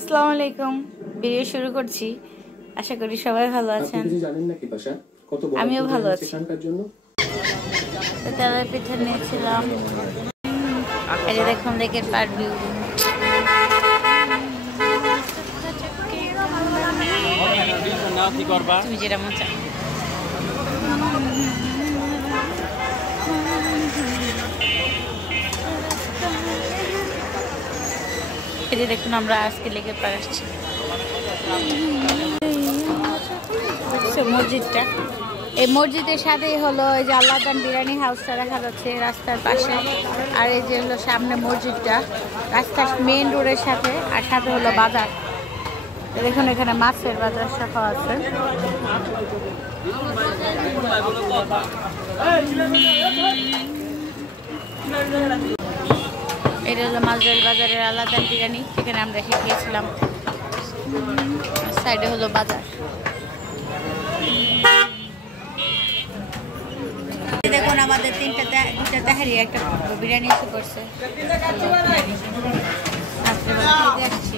আসসালামু আলাইকুম। ভিডিও শুরু করছি। আশা করি সবাই ভালো আছেন। আমিও ভালো আছি। তেলের পিঠা নিয়েছিলাম। এই যে দেখুন লেকের পাড় ভিউ। তুমি যেটা মজা। এই যে দেখুন আমরা আজকে লেকের পাড় আসছি। মসজিদটা, এই মসজিদের সাথেই হলো এই যে আল্লাহদান বিরিয়ানি হাউসটা দেখা যাচ্ছে রাস্তার পাশে। আর এই যে হলো সামনে মসজিদটা রাস্তার মেইন রোডের সাথে, আর সাথে হলো বাজার। দেখুন এখানে মাছের বাজার সফা আছে। এটা হলো মাছরাইল বাজারের আল্লাহদান বিরিয়ানি, সেখানে আমরা গিয়েছিলাম। সাইডে হলো বাজার। দেখুন আমাদের দুটা তেহারি একটা বিরিয়ানি এসে করছে। আসছি